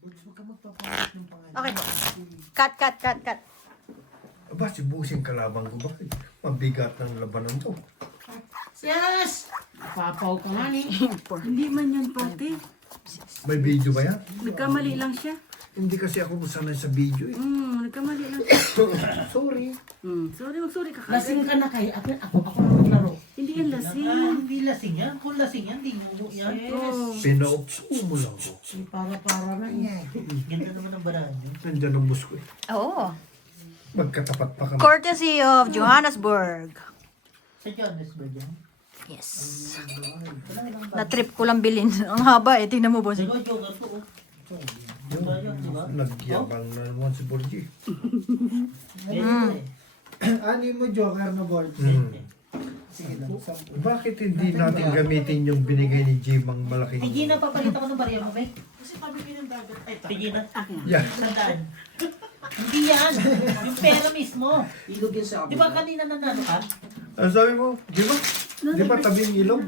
Huwag ka magpapalit ng pangalan. Okay po. Cut. Aba, si Busing kalabang ko ba? Mabigat ng labanan to. Yes! Papaw ka nga ni. Hindi man yan pati. May video ba yan? Nagkamali lang siya. Hindi kasi ako sanay sa video eh. Nagkamali lang. Sorry. Sorry, mag-sorry ka Lasing kagad. ka na kayo. Ako na maglaro. Hindi yan lasing. Hindi lasing yan. Kung lasing yan, di mo yan. Oh. Pinaupso mo lang ko. Para na niya. Ganda naman ang barahan yun. Nandyan ang bus ko eh. Oo. Magkatapat pa kami. Courtesy of Johannesburg. Sa Johannesburg yan. Yes. Na-trip ko lang bilhin. Ang haba eh. Tingnan mo, boss. Diba, joker ko. Diba yun, diba? Nagyabang na naman si Borgie. Ganyan eh. Ano mo joker na board? Sige lang. Bakit hindi natin gamitin yung binigay ni Jim ang malaking... Hey, Gina, papalit ako ng barya mo, May. Kasi pabigay ng dagat. Ay, Gina. Yeah. Sandaan. Hindi yan. Yung pera mismo. Ilog yun sa Di ba kanina nanalo ka? Ano sabi mo? Di ba? Di ba tabing ilog?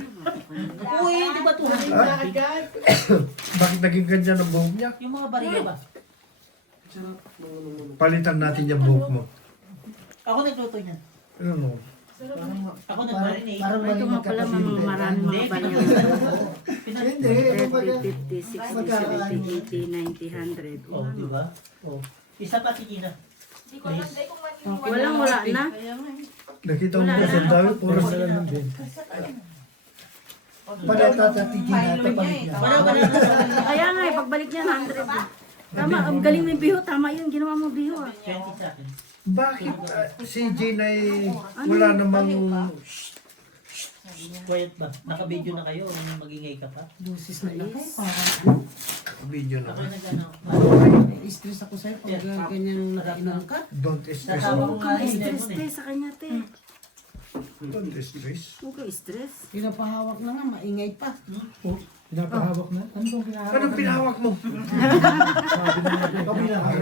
Uy, di ba 200? Bakit naging ganyan ang buhok niya? Yung mga barya ba? Palitan natin yung buhok mo. Ako nagluto niyan. Ano no? Ako nag-marinate. Parang Ito nga pala maraming mga balya. Hindi. 30, 50, 60, 70, 80, 90, 100. Oh, di ba? Oh. Isa pa si Gina. Please. Wala na. Nakita mo ba sa dami? Puro sa lang din. Pagkatatikin natin. Wala. Kaya nga pagbalik niya 100. Tama, ang galing mo yung biho. Tama yun, ginawa mo biho 20 sa akin. Bakit si Jane ay wala namang... Quiet ba? Naka-video na kayo? Magingay ka pa? Busis na lang kayo. Parang Video Ako na. nag-ano. stress ako sa'yo. Pag ganyan nakainom ka. Don't stress. Tatawa Huwag ko ka nga eh. stress te sa kanya te. Don't stress. Huwag ka stress. Pinapahawak na nga. Maingay pa. Pinapahawak na? Ano bang pinahawak? Anong pinahawak mo?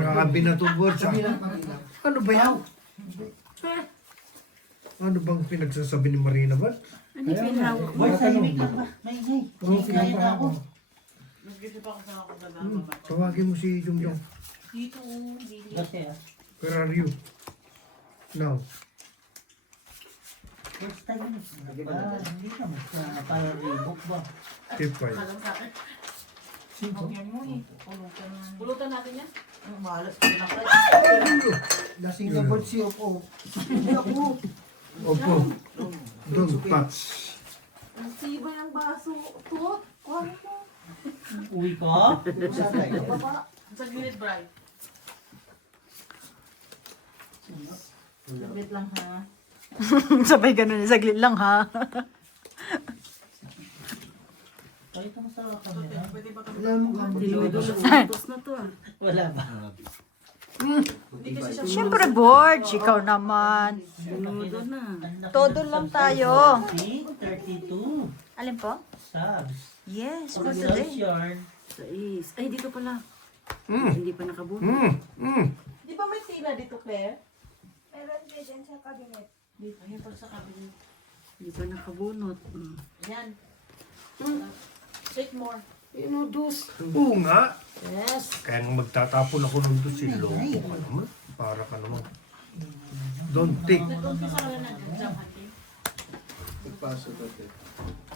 Grabe na to, Borja. Ano ba yan? Ano bang pinagsasabi ni Marina ba? Ano yung pinahawak mo? Boy, tahimik ka ba? Maingay. Maingay na ako. Tawagin mo si Jungjong. Kasi ah. Where are you? Now. First time. Hindi naman siya. Para rebook ba? Keep quiet. Pulutan natin yan. Lasing ka board si Opo. Hindi ako. Opo. Don't touch. Ang sibay ng baso. Tut. Kuha mo. Uwi ko? Sa gilid, Bri. Saglit lang ha. Sabay ganun. Saglit lang ha. Pakita mo sa camera. Wala mo ka. Tapos na to ah. Wala ba? Siyempre, board. Ikaw naman. Sinudo na. Todo lang tayo. 32 Alin po? subs. Yes, for Subs today. yarn. Sa is. Ay, dito pala. Hindi pa nakabuno. Di ba may tila dito, Claire? Meron din dyan sa cabinet. Dito, yan pala sa cabinet. Hindi pa nakabunot. Yan. Take more. Inudus. Oo nga. Yes. Kaya nga magtatapon ako ng doon. Loko ka naman. Para ka naman. Don't take. Nag-umpisa ka na jam hunting. Pagpaso dati.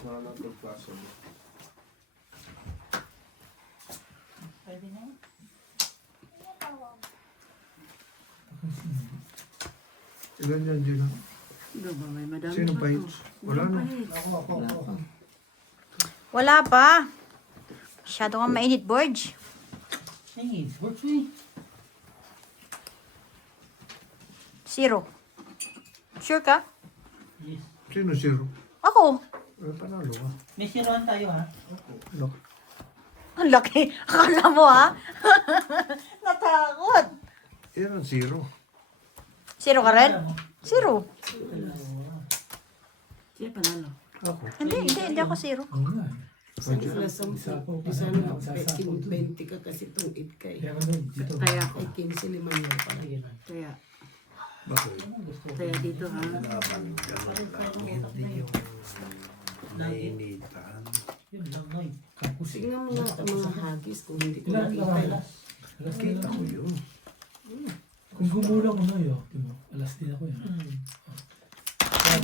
Mga pagpaso mo. Pwede na yun. Ilan yan, Gina? Ano ba, may madami Sino pa pa yun? to. Wala na. Ako. Wala pa. Masyado kang mainit, Borge. Hey, works me. Zero. Sure ka? Yes. Sino zero? Ako. Panalo ka. May siruan tayo ha. Look. Ang laki. Akala mo ha? Natakot. Yan ang zero. Zero ka rin? Zero. Siya panalo. Ako. Hindi ako zero. Sa isa na 20 ka kasi itong 8 ka eh. Kaya ano, dito. Kaya ako. Ay, 15 liman mo pala. Kaya. Bakit? Kaya dito ha. Laban ka lang. Hindi yung nainitan. Yun lang, Noy. Kapus. Tingnan mo nga mga hagis kung hindi ko Ilan nakita. oras? Alas din Kita ako. ko yun. Kung gumulang ko na yun, alas din ako yun.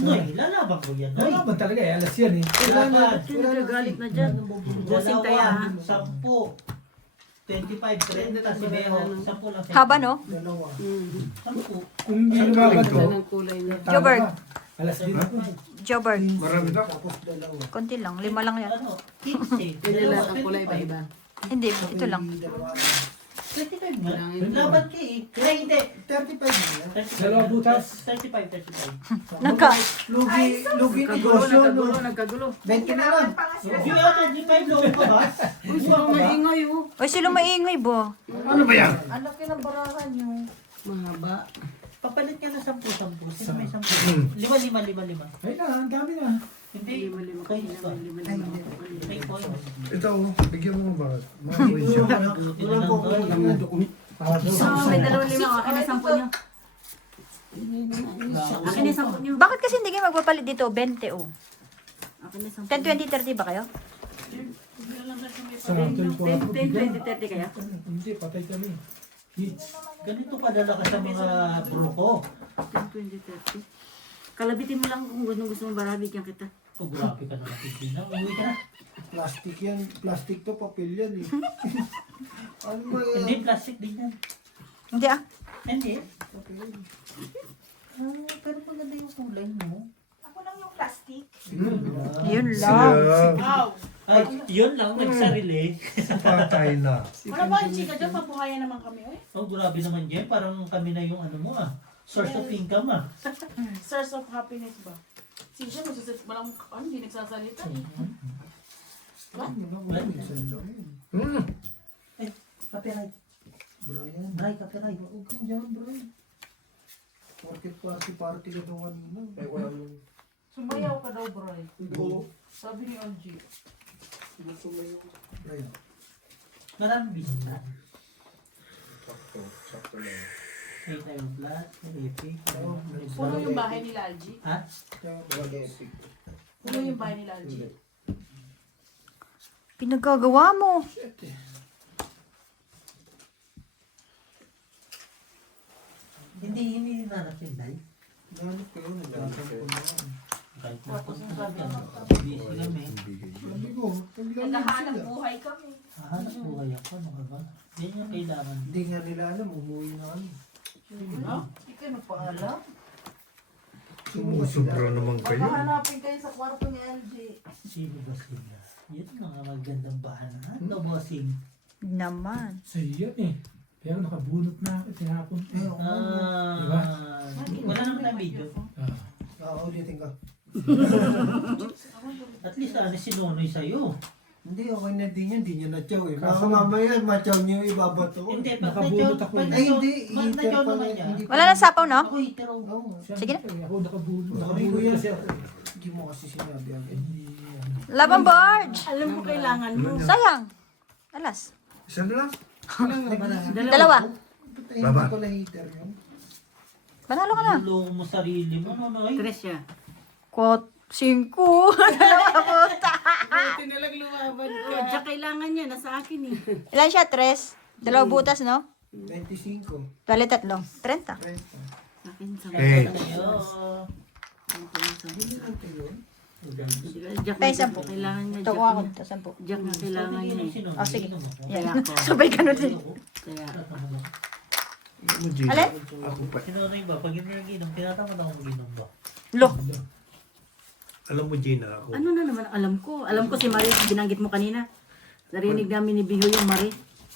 Noy, lalaban ko yan, Noy. Wala ba talaga eh, alas yan eh. Lalaban. Ba't yung nagagalit na dyan? Bossing tayo, ha? 10, 25, 30, si Beo, 10 lang. Haba, no? Dalawa. 10. Kung hindi Saan lumaban galing to, to? Yan ang kulay niya. tama Jobert. ka. Alas din ako. Jobert. Marami na. Tapos dalawa. Konti lang. 5 lang yan. Ano? 15. Yan lahat ang kulay iba-iba. Hindi, ito lang. 25 nga. Laban ka eh. Kaya hindi. 35 na. 35. Dalawa butas. 35. Nagka. Lugi negosyo, no? Nagkagulo. 20 na lang. Yung 25 loob ka ba? Uy, sino maingay oh. Uy, sila maingay ba? Ano ba yan? Ang laki ng barahan nyo. Mahaba. Papalit ka na 10. Sino may 10? 5. Ay na, ang dami na. Hindi. Lima-lima ka. Coins ba? May coins. Ito, bigyan mo ba? Mga coins yan. Buti na lang doon. So, may 2 lima. Akin na 10 nyo. Akin na 10 nyo. Bakit kasi hindi kayo magpapalit dito? 20 oh. Akin na 10. 10, 20, 30 ba kayo? Sa 24 10, 20, 30 kaya? Hindi, patay kami. Hits. Ganito padala ka sa mga bruko. 10, 20, 30. Kalabitin mo lang kung gusto mong barabigyan kita. Oh, grabe ka naman. Tignan. Uwi ka na. Plastic yan. Plastic to, papel yan eh. Ano ba yan? Hindi, plastic din yan. Hindi ah. Hindi. Pero maganda yung kulay mo. Ako lang yung plastic. Yun lang. Sila, Ay, yun lang, nagsarili. patay na. Wala ba yung chika dyan? Pabuhayan naman kami. Eh. Oh, grabe naman yan. Parang kami na yung ano mo ah. Source of income ah. Source of happiness ba? Siya, walang hindi nagsasalita eh. Hmm. Copyright. Brian, Bray, copyright. huwag kang dyan, Brian. Market party ka daw kanina. Ay, wala mo. Sumayaw ka daw, Bray. Oo. Sabi ni Angie. Brian. Maraming bisita. Sakto lang. Ay, tayo plus, epic. Puno yung bahay nila, Algie. Ha? Puno yung bahay nila, Algie. Pinagagawa mo. Hindi nanap yung live. Ganap ko yun. Nagdadam ko na yan. Kahit na po busy kami. Sabi ko, pagbilang Naghahanap sila. buhay kami. Hanap buhay ako, ano ka ba? Yan yung kailangan. Hindi nga nila alam, umuwi na kami. Hindi kayo nagpaalam. Sumusubra naman kayo. Pagkahanapin kayo sa kwarto ni Algie. Sino ba sila? Yan mga magandang bahanan. No, bossing. Naman. Sa iyan eh. Pero nakabunot na ako, tinapon. Diba? Wala naman na video. Ulitin ka. At least si Nonoy sa'yo. Hindi, okay na din yan. Hindi niya na-chow eh. Baka mamaya, ma-chow niyo yung ibabato ko. Hindi, pag Nakabunot na-chow, ako pag eh. Ay, hindi. pag Heater na-chow pala naman yan. niya. Hindi Wala nang sapaw, no? Ako hetero. Oo. Sige na. Ako nakabunot. Nakabunot kasi ako. Hindi mo kasi sinabi agad. Labang barge. Alam mo kailangan mo. Sayang. Alas. Isa na lang. Dalawa. Patayin Baba. mo pala heater yun. Panalo ka na. Lulong mo sarili mo, Nonoy. Tres siya. Quote 5. Buti na lang lumaban ka. Diyan kailangan niya. Nasa akin eh. Ilan siya? 3. 2 butas, no? 25. Dali 3. 30. 30. Sa akin sa Eh, Ayo. Jack Tay, na 10. kailangan niya. Ito Jack ko ako. niya. Ito 10. Jack na kailangan niya eh. Oh, sige. Kaya Yan. ako. Sabay ka nun din. Kaya mo, Gina. Alin? Ako pa. Si Nonoy ba? Pag hindi nag-inom, tinatamad ako mag-inom ba? Lo. Alam mo, Gina, ako. ano na naman alam ko. Alam ko si Marie, binanggit mo kanina. Narinig namin ni Biho yung Marie.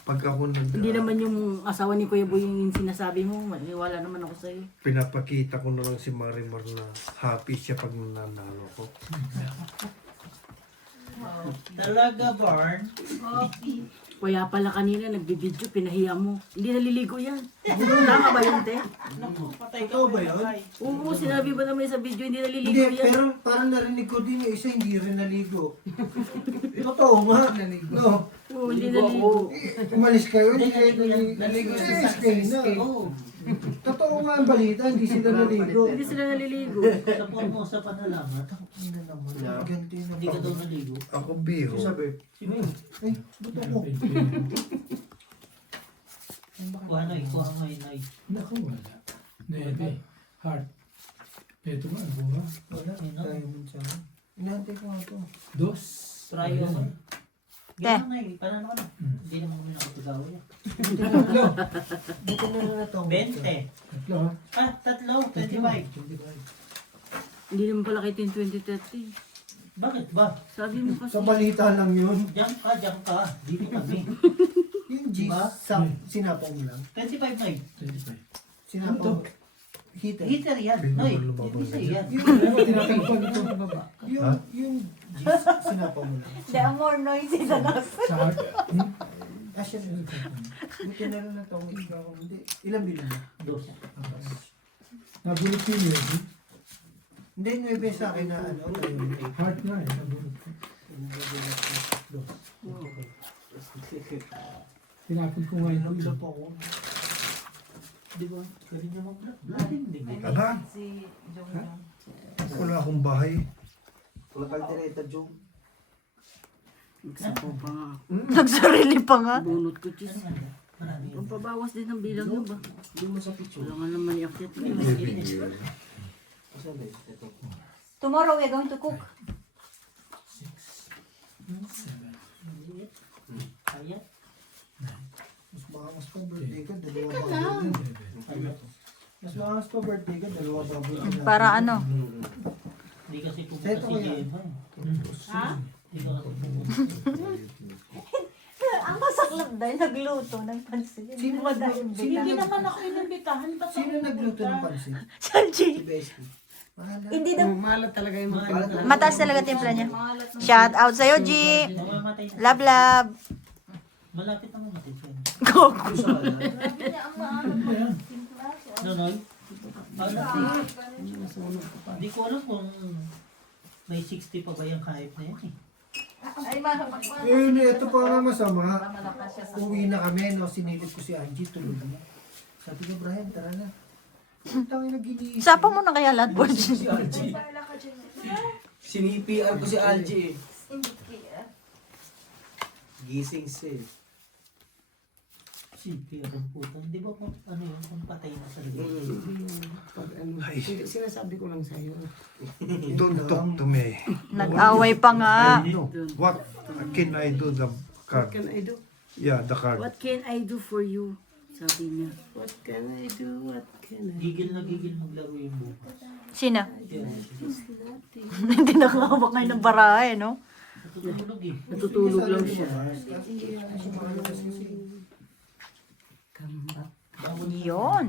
Pag ako Hindi naman yung asawa ni Kuya Boy yung sinasabi mo. Maniwala naman ako sa'yo. pinapakita ko na lang si Marimar na happy siya pag nanalo ko. Talaga, Barn? Kaya pala kanina nagbibideo, pinahiya mo. Hindi naliligo yan. Tama ba yun, te? Totoo ba yun? Oo, sinabi ba naman sa video, hindi naliligo Hindi, yan. pero parang narinig ko din yung isa hindi rin naligo. Totoo nga. No. Oo, hindi naligo. Umalis kayo, hindi kayo Naligo sa sa SK na. Oo. Totoo nga ang balita, hindi sila naligo. Hindi sila naliligo. Sa Formosa pa nalaman. Ano naman, ganti na Hindi ka daw naligo. Ako biho. Sabi, Sino? ay, ba't ako? Kuha na eh. Kuha nga yun ay. Naku, wala. Nete, heart. Ito ba, ano ba? Wala eh. No? Diamond sa akin. Inantay ko nga ito. Dos. Try Ayan. ako. Te. Gano'n na eh. Panano ka na. Hmm. Hindi naman kami nakapagawa yan. Buti na lang ito. 20. Tatlo ha? Ah, tatlo. 25. 25. Hindi naman pala kayo 2030. Bakit ba? Sabi mo kasi. Sa balita lang yun. Diyan ka. Dito kami. Yung G, Diba? sinapaw mo lang. 25 na eh. 25. Sinapaw mo. Heater. Heater yan. Noy, lumabang hindi sa'yo yan. Tinatakpan ito. Yung G, sinapaw mo lang. Hindi, ang more noisy sa nas. Sa heart. Asya na. Buti na lang ito. Hindi. Ilang bilang? Dos. Nabulot ko yun eh. Hindi, 9 sa akin na ano. Heart nga eh. Nabulot ko. Tinapon ko nga yun. Ilang po ako. Di ba? Kaya niya mag-vlog. Hindi. Ala, Si Jong Jong. wala akong bahay. Wala kaldereta, Jong. Nagsapaw pa nga. Nagsarili pa nga. Bunot ko, chis. Ano nga? Marami yan. Ang pabawas din ng bilang yun ba? Hindi mo sa picture. Wala nga naman yakit. Sabi, ito. Tomorrow we're going to cook. 7. Kaya? Mas maangas pa birthday ka, dalawa baboy. Mas maangas pa birthday ka, dalawa baboy. Para ano? Hindi kasi pupunta Seto si ko yan. Gemma. Ha? Hindi ka kasi pupunta. Ang masaklap dahil nagluto ng pansin. Sino Hindi naman ako inimbitahan. Ba't Sino ako nagluto ng pupunta? pansin? Sanji. Si Bestie. Mahala. Hindi daw. Malat talaga yung mga Mataas talaga timpla niya. Shout out sa'yo, G. Mamamatay na. Love, love. Malapit na mamatay siya. Go. Nonoy? Hindi ko alam kung may 60 pa ba yung hype na yan eh. Ay, malakas Ito pa nga masama. siya sa... Uwi na kami, no, sinilip ko si Angie, tulog na. Sabi ko, Brian, tara na. Ang tangin na giniisip. Sapa mo na kaya lahat, Borge. Sini-PR ko si Algie. Gising siya. CP ang puta. Di ba kung ano yun, kung patay na sa rin. pag ano. Hindi, sinasabi ko lang sa'yo. Don't talk to me. Nag-away pa nga. I know. What can I do the What card? can I do? Yeah, the card. What can I do for you? Sabi niya. What can I do? What can I do? Gigil na gigil maglaro yung buka. Sino? Yeah. Hindi nakahawak ngayon ng barahe, no? Natutulog eh. Natutulog lang siya. Yun.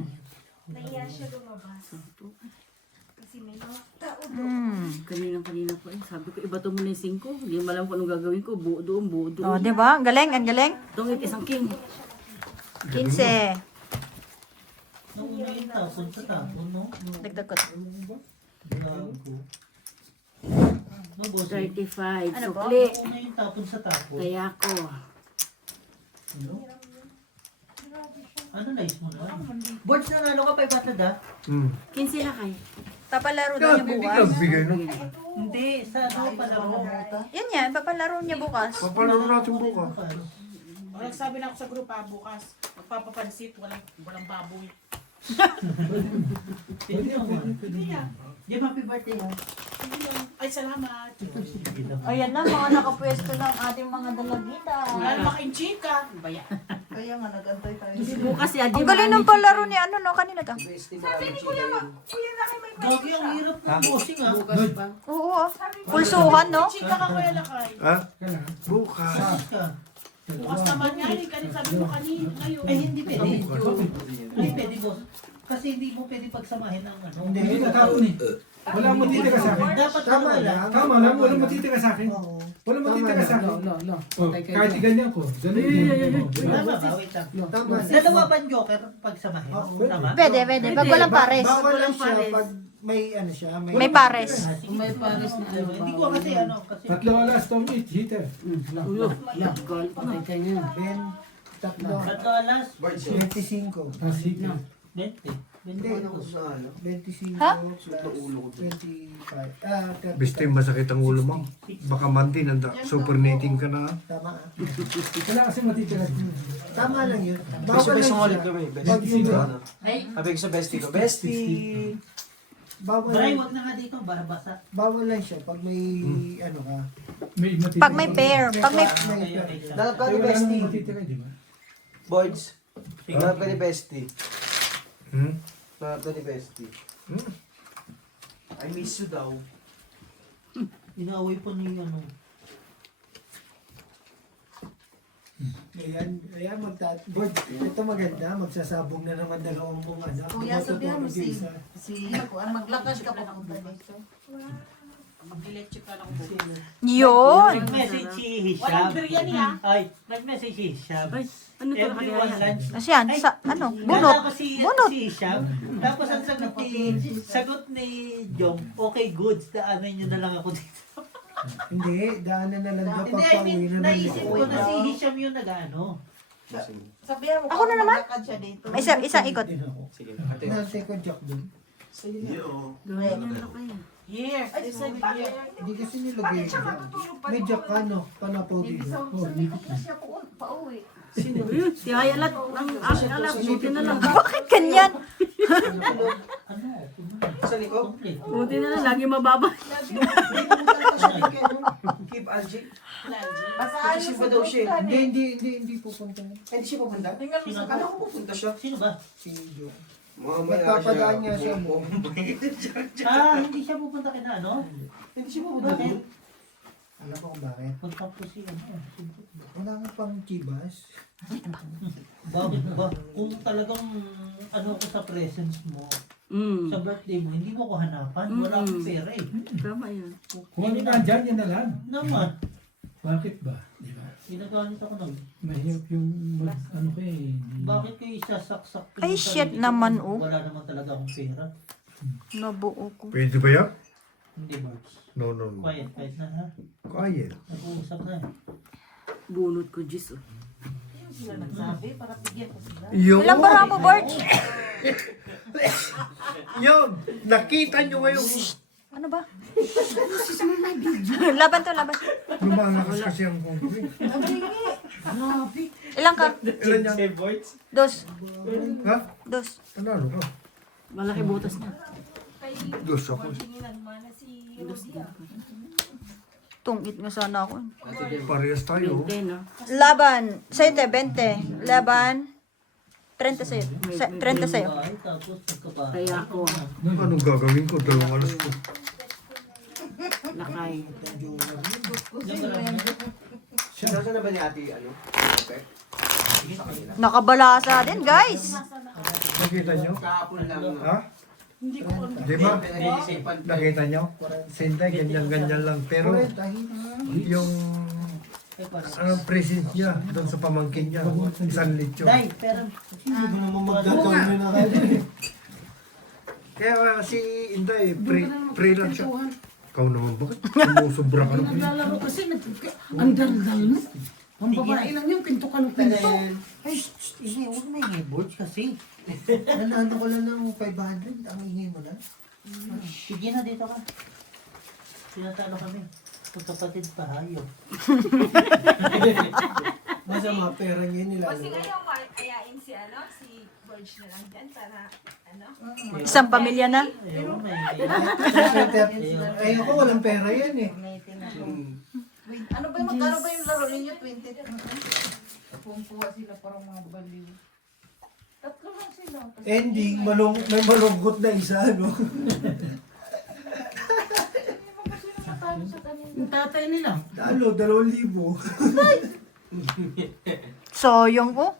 Naiya siya lumabas. Kasi may mga tao doon. Hmm. Kanina pa eh. Sabi ko, iba to muna yung 5. Hindi mo alam kung anong gagawin ko. Buo doon, buo O, doon. di ba? Ang galing, ang galing. Dongit isang king. 15. Nauna yung tapon sa tapon, no? Dagdag ko. Gago. No, boss. 35. Ano po? Sukli. Nauna yung tapon sa tapon. Kaya ko. Ano? Analyze mo na. Boards na ano ka pa ibatad ha? 15 na kayo. Papalaro daw niya Hindi bukas. ka bigay no? Hindi, sa ano pala mo? Yan yan, papalaro niya bukas. Papalaro natin buka. O, nagsabi na ako sa group bukas. Magpapapansit, walang baboy. Pwede naman. Di ba, happy birthday ha? Ay, salamat. Ayan na, mga nakapwesto ng ating mga dalagita. Wala naman kayong chika. Ano ba yan? Kaya nga, nag-antay tayo. Bukas si Adi. Ang galing ng palaro ni ano, no? Kanina to. Sabi ni Kuya may Gagi, ang hirap ng bossing ha? Bukas pa. Oo, pulsuhan, no? chika ka, Kuya Lakay. Ha? Bukas. Saan ka? Bukas naman nga, sabi mo kanina ngayon. Ay, hindi pwede. Ay, pwede boss. Kasi hindi mo pwede pagsamahin ng ano. Hindi, Hindi katapon eh. Wala mo titira sa akin. Dapat Tama ano lang. Tama lang, wala mo titira sa akin. Oo. Wala mo titira sa akin. Lo. Oh, kahit ganyan ko. Ganun din. Oh, diba? Tama ba? Wait lang. Tama. Dalawa ba ang joker pagsamahin? Oo. Tama? Pwede. Pag walang pares. Bawal lang Walang siya pares. pag may ano siya. May pares. Kung may pares na ano, Hindi ko kasi ano, kasi... Tatlo alas tong heater. Ulo, gal, patay ka niya. Ben, tatlo. Tatlo alas, 25. Tapos heater. 20. Hindi. 25 Ha? plus 25. Ah, 30. Basta yung masakit ang ulo mo. Baka mandi, supernating ka na. Tama. Wala kasi matitira. Tama lang yun. Bawal Beso lang beso siya. ulit kami. Pag yung Abig sa bestie ko. Bestie! bawal Bray, lang, wag na nga dito, basa. bawal lang siya pag may ano ka. May matitira. Pag may pair. Pag may... Dalap ka Ay, ni wala namang bestie. matitira, di ba? Boys. Dalap ka ni bestie. Hmm? Dalap ka ni bestie. I miss you daw. Inaaway po niyo ano. Ayan, ito maganda, magsasabong na naman dalawang mong anak. Kuya, sabihan mo si... Isa. Maglakas ka papunta dito. Yun. Nag-message si Hisham. Walang biryani ha? Ay, nag-message si Hisham. Ay, ano to Everyone nakagaya? lunch. Kasi yan, sa, ano, bunot. Tapos si Hisham. Tapos ang sagot ni Jong, okay goods, daanan nyo na lang ako dito. Hindi, daanan na lang daw Hindi, I mean, pagpauwi na naisip ko na si nila. Hisham yung nag-ano. Sabihan mo Ako na naman? maglakad siya dito. May isang ikot. Din ako. Sige. Nantay ko joke dun. Gawin niya na kaya. Here. Ay, sabi niya. Hindi kasi nilagay yun. May joke ka no, panapaw dito. Oh, dito. Siya pauwi. Ayun, si Hayalat ng alas, buti na lang. Bakit ganyan? Ano? Sa likod? Complete. Buti na lang, lagi mababa. Keep Algie. Basahan Hindi mo pa daw siya. Hindi pupunta Hindi siya pupunta? Tingnan mo sa Kala ko pupunta siya. Sino ba? si Joe. Magpapadaan niya siya mo. Hindi siya pupunta kina ano? Hindi siya pupunta. Bakit? Alam mo kung bakit? Pagtampo si ano? Wala nga pang chibas. Bakit ba? Kung talagang ano ko sa presence mo, sa birthday mo, hindi mo ko hanapan. Wala akong pera eh. Tama yan. Kung ano nandyan, yan na lang. Naman, Bakit ba? Di ba? ginagamit ako ng... Mahirap yung mag, ano ko eh. Bakit kayo isasaksak ko Ay, yung shit sarili ko naman, kung oh. Wala naman talaga akong pera. Nabuo ko. Pwede ba yan? Hindi, Marks. No. Quiet na ha. Quiet. Nag-uusap na eh. Bunot ko, Diyos. Yung sila nagsabi para bigyan ko sila. Yung, Ilang bara mo, Bart? yun, nakita nyo ngayon. Ano ba? Laban to, laban. Lumalakas kasi ang kumpre. Ilang ka? Ilan niya? Dos. Ha? Dos. Ano ka? Malaki butas niya. Dos ako. Tungit nga sana ako. Parehas tayo. 20, no? Laban. Sa'yo, te, 20. Laban. 30 sa'yo. 30 sa'yo. Bahay, tapos nagkabahay. Kaya ako, Anong gagawin ko? 2 alas ko. lakay. Saan na ba ni ate, ano? Okay. Nakabalasa din, guys. Nakita nyo? Kahapon lang. Ha? Di ba? Nakita nyo? Sintay, ganyan-ganyan lang. Pero yung ang present niya doon sa pamangkin niya, 1 litro. Day, pero... Hindi mo naman magdadawin nyo na kayo. Kaya si Inday, pre lang siya. Ikaw naman, bakit? Sumusobra ka na. Naglalaro kasi, ang daldal mo. Ang babae lang yung pinto ka ng pinto. Ay, hindi, huwag may boards kasi. Nanalo ko lang ng 500, ang ingay mo na. Sige na, dito ka. Tinatalo kami. Magkapatid pa, hayo. Basta mga pera niya Kasi nilalaro. ngayon, ayain si ano, si Burge na lang dyan para ano. Isang pamilya na. Ayun, may... Ay, ako walang pera yan eh. Wait, ano ba yung magkano ba yung laro ninyo? 20? Pumpuha sila parang mga baliw. Tatlo lang sila. Ending, may malungkot na isa, no? Yung tatay nila. Talo, 2,000. Sayang ko.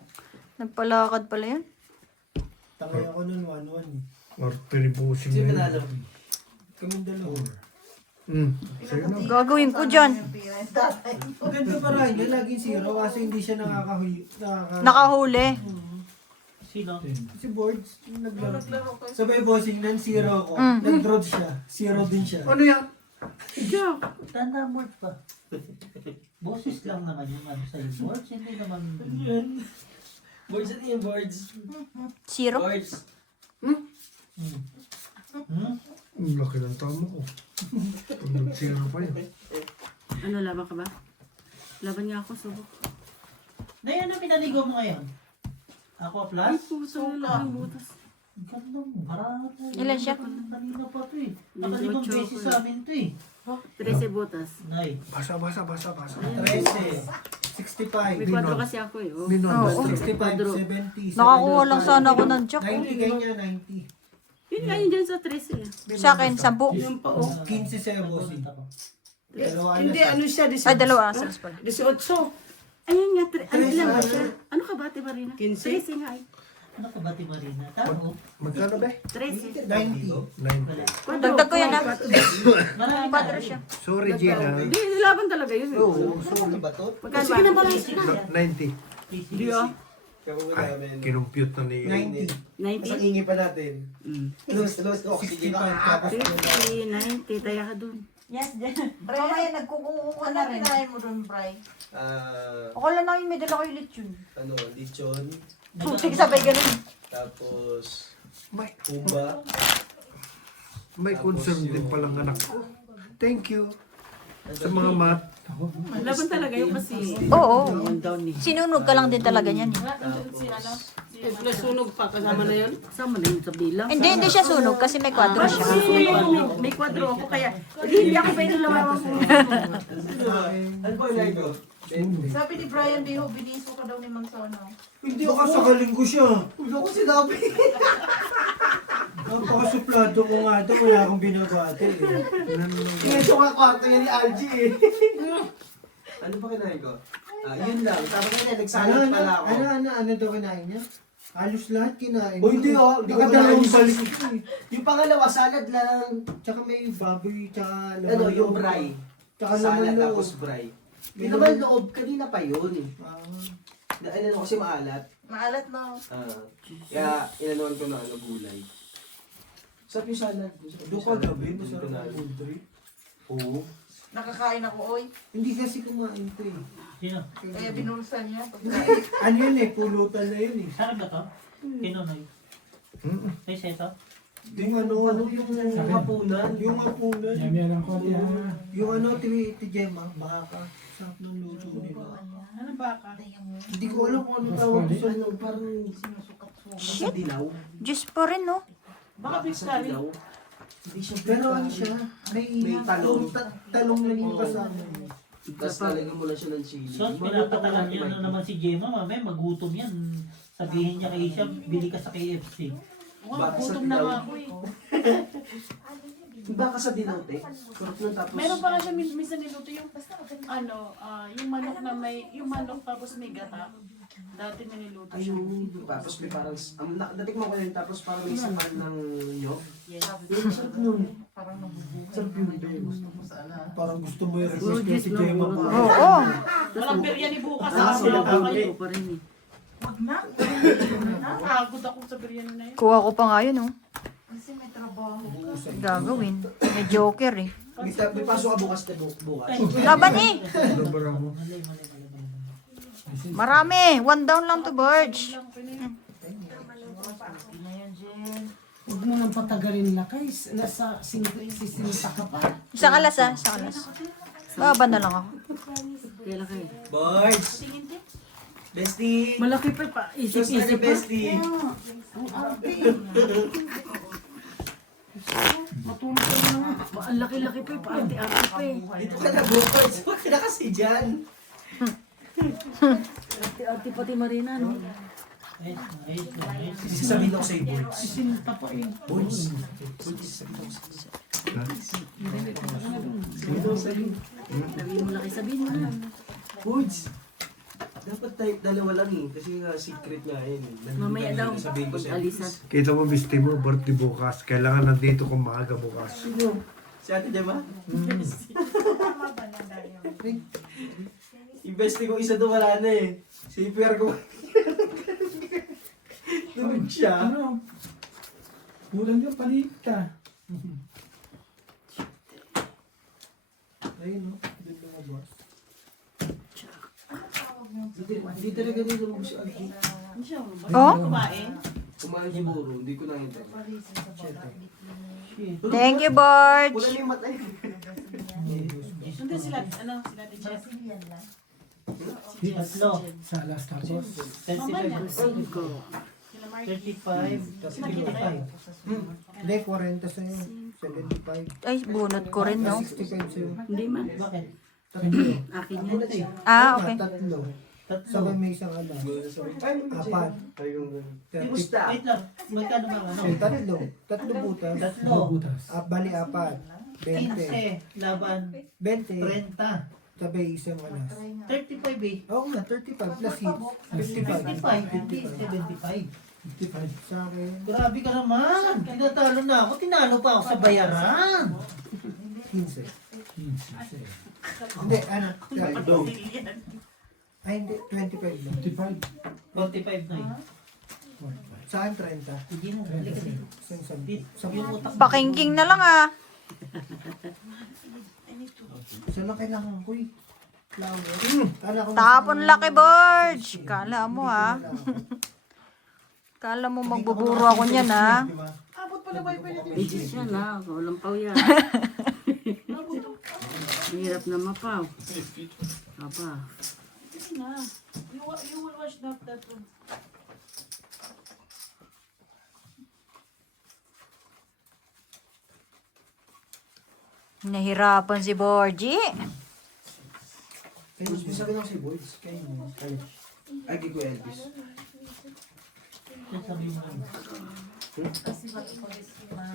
Nagpalakad pala yan. Tangay ako nun, 1-1 eh. Or pinipusing Sino na nanalo? yun. Kaming dalawa. Sa'yo na. Gagawin ko dyan. Ang ganda pa rin niya, laging zero kasi hindi siya Nakahuli. Sino? Si Boards, yung naglaro. Sabay bossing nan, zero ako. Nag-draw siya, zero din siya. Ano yan? Tanda board pa. Boses lang naman yung ano sa'yo. Boards, hindi naman... Boards at yung boards. Zero. Boards. Ang laki ng tama ko. Nag-zero pa yun. Ano, laban ka ba? Laban niya ako, subok. Nay, ano pinaligo mo ngayon? Aqua Plus? Puso na lang yung butas. Ang ganda mo, barato. Ilan siya? Kanina pa to eh. Nakalimang beses sa amin to eh. 13 butas. Nay, Basa. 13, 65, May kwadro kasi ako eh. Oh. Binon. 65, 70, Nakakuha lang sana ako ng jack. 90 kanya, 90. Yun nga yun dyan sa 13 eh. Sa akin, 10. Yung pa, oh. 15 sa'yo, bossing. Pero Hindi, ano siya, Ay, dalawa. Asalas pala. 18. Ayun nga, ano lang ba siya? Ano ka ba, Marina? 15? 13 nga eh. ano ka ba, Marina? Tao? Magkano ba? 13. 90. 9. Dagdag ko yan ha. Marami 4 siya. Sorry, Gina. Hindi, laban talaga yun eh. Oo, sorry. Ba to? Magkano ba? Sige na pala. 90. Hindi oh. Ay, kinumpute na ni... 90. 90? Ingi pa natin. Close, oxygen. 65, tapos 50, 90, taya ka dun. Yes, Bray, nagkukuha na rin. Ano mo dun, Bray? Akala namin may dala kayo lechon. Ano, lechon. Putik sabay ganun. Tapos, May, pumba. may concern din palang anak ko. Thank you. Sa mga mat. Laban talaga yun kasi. Oo. One down eh. Sinunog ka lang din talaga niyan. Eh. Tapos, Nasunog pa, kasama na yun. Sama na yun sa bilang. Hindi siya sunog kasi may 4 siya. May kwadro ako kaya hindi ako pwede lumawan ko. ano po yung ko? Sabi ni Brian Biho, biniso ka daw ni Mang Sono. Hindi ako sakaling ko siya. Hindi ko sinabi. Napakasuplado ko nga ito, wala akong binabate eh. Medyo ka kwarto yan ni Algie eh. Ano pa kinain ko? Yun lang. Tama nga yan, nagsalat pala ako. Ano daw kinain niya? Halos lahat kinain. Oh, hindi oh. Hindi ko Nakadalawang kinain. balik ito eh. Yung pangalawa, salad lang. Tsaka may baboy, tsaka laman. Ano, yung loob. bray. Tsaka Salad laman loob. tapos bray. Yung naman loob, kanina pa yun. Ah. Dahil ano kasi maalat. Maalat na. Kaya inanuan ko na ano, gulay. Sarap yung salad. Doon ka gabi, Hindi ko masarap na ang alam. poultry. Oo. Nakakain ako, oy. Hindi kasi kumain ko eh. Sino? Kaya binulsa niya. Ano yun eh, pulutan na yun eh. Saan ba to? Sino na yun? Ay, seto? Yung ano, yung hapunan. Yung hapunan. Yan ang konti ha. Yung ano, ti Gemma, baka. Sarap ng luto nila. Ano baka? Hindi ko alam kung ano tawag ko sa ano. Parang Sa dilaw. Juice pa rin, no? Baka sa dilaw. Hindi siya pero ano siya, may talong. talong lang yung kasama. Tapos talagyan mo lang siya ng chili. So, pinapatalan niya na naman si Gemma, mamaya magutom yan. Sabihin niya kay siya, bili ka sa KFC. Baka sa Gutom na nga dilaw. ako eh. Baka sa dilaw, te. Sarap nun tapos. Meron pa nga siya minsan niluto yung yung manok na yung manok tapos may gata. Dati may niluto siya. Ayun. Tapos may parang, dating mo ko yun, tapos parang may saman ng nyog. Sarap nun. Parang nabubuhay. Sarap yun din. Gusto mo sana. Parang gusto mo yung request ko si Gemma. Oo. Walang biryani bukas Ah, sa sila mga Ito pa rin eh. Wag na. Pagod ako sa biryani na yun. Kuha ko pa nga yun, oh. Kasi may trabaho. Gagawin. May joker eh. May pasok ka bukas na bukas. Laban eh. Ano ba raw mo? Marami. 1 down lang to Burge. Huwag mo nang patagalin na guys. Nasa 50 ka pa. Isang alas ah. Isang alas. Baba na lang ako. Kaya lang kayo. Boys! Bestie! Malaki pa. Just like Isip-isip a pa. bestie! Ang laki-laki pa. Paati-ati pa eh. Dito ka na bukas. Huwag ka na kasi dyan. Ate pati Marina, no? Sasabihin ako sa'yo, boys. Sinta pa eh. Boys. Sabihin mo laki, sabihin mo na. Boys. Dapat type dalawa lang eh. Kasi nga secret nga yun. Mamaya daw, Sabihin ko sa alisan. Kita mo, Misti mo, birthday bukas. Kailangan nandito kung maaga bukas. Si Ate Dema? Investi ko isa doon, wala na eh. Si PR ko. Tulog siya. Ano? Kulang yung palita. Ayun, no? Doon lumabas. Hindi talaga dito mo si Ate. Oh, Kumain. Kumain siguro, hindi ko nakita. thank you, Borge. Wala na yung mata eh. Nandun sila, ano, sila ni Jeff. Tatlo. Salas tapos. 35. Sila Mark. 35. 55. Hindi, 40 sa'yo. 75. Ay, bunot ko rin, no? 65 sa'yo. Hindi man. Bakit? Tatlo. Akin yan. Ah, okay. Tatlo. Tatlo. Sabay may isang alas. Apat. Kumusta? Wait lang. Magkano ba ano? Tatlo. Tatlo butas. Tatlo. Butas. Bali apat. 20. 15. Laban. 20. 30. Sabay isang alas. 35 eh. Oo nga, 35 plus hits. 55. 55. Hindi. 75. 55. Sa akin. Grabe ka naman. Tinatalo na ako. Tinalo pa ako sa bayaran. 15. 15. Hindi, ano? Ay, hindi. 25 lang. 55. 25 na yun. Sa akin, 30. Hindi mo. Halika dito. Isang sabi. Yung utak mo. Pakingking na lang, ah. Isa lang kailangan ko eh. Flower. Kala ko Tapon laki, Borge. Kala mo, ah. Kala mo magbuburo ako niyan, ah. Abot pala ba yung pwede din? Ages yan ha. Walang paw yan. Hirap na mapaw. Aba. Sige na. You will watch that one. Nahirapan si Borgie. Sabi lang si Boys. Kayo mo. Ay, kay Kuya Elvis. Sabi mo. Kasi pag-polis para